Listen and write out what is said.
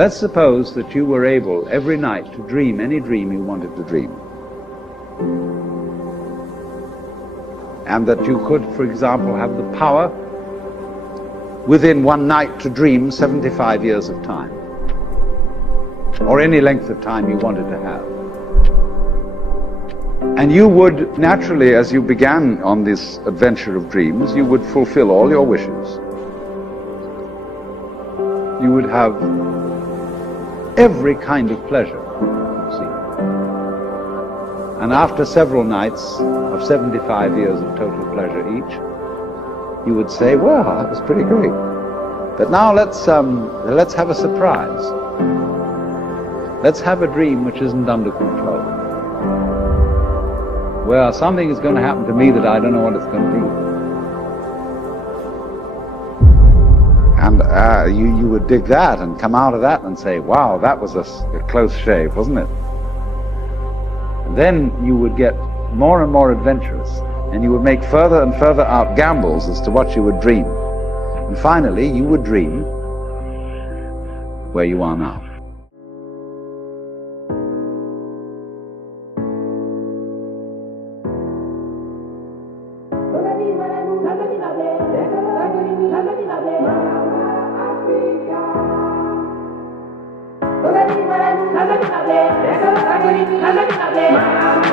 Let's suppose that you were able every night to dream any dream you wanted to dream. And that you could, for example, have the power within one night to dream 75 years of time, or any length of time you wanted to have. And you would naturally, as you began on this adventure of dreams, you would fulfill all your wishes. You would have every kind of pleasure, you see. And after several nights of 75 years of total pleasure each, you would say, well, that was pretty great. But now let's have a surprise. Let's have a dream which isn't under control. Well, something is going to happen to me that I don't know what it's going to be. And you would dig that and come out of that and say, wow, that was a close shave, wasn't it? And then you would get more and more adventurous, and you would make further and further out gambles as to what you would dream. And finally, you would dream where you are now. Africa.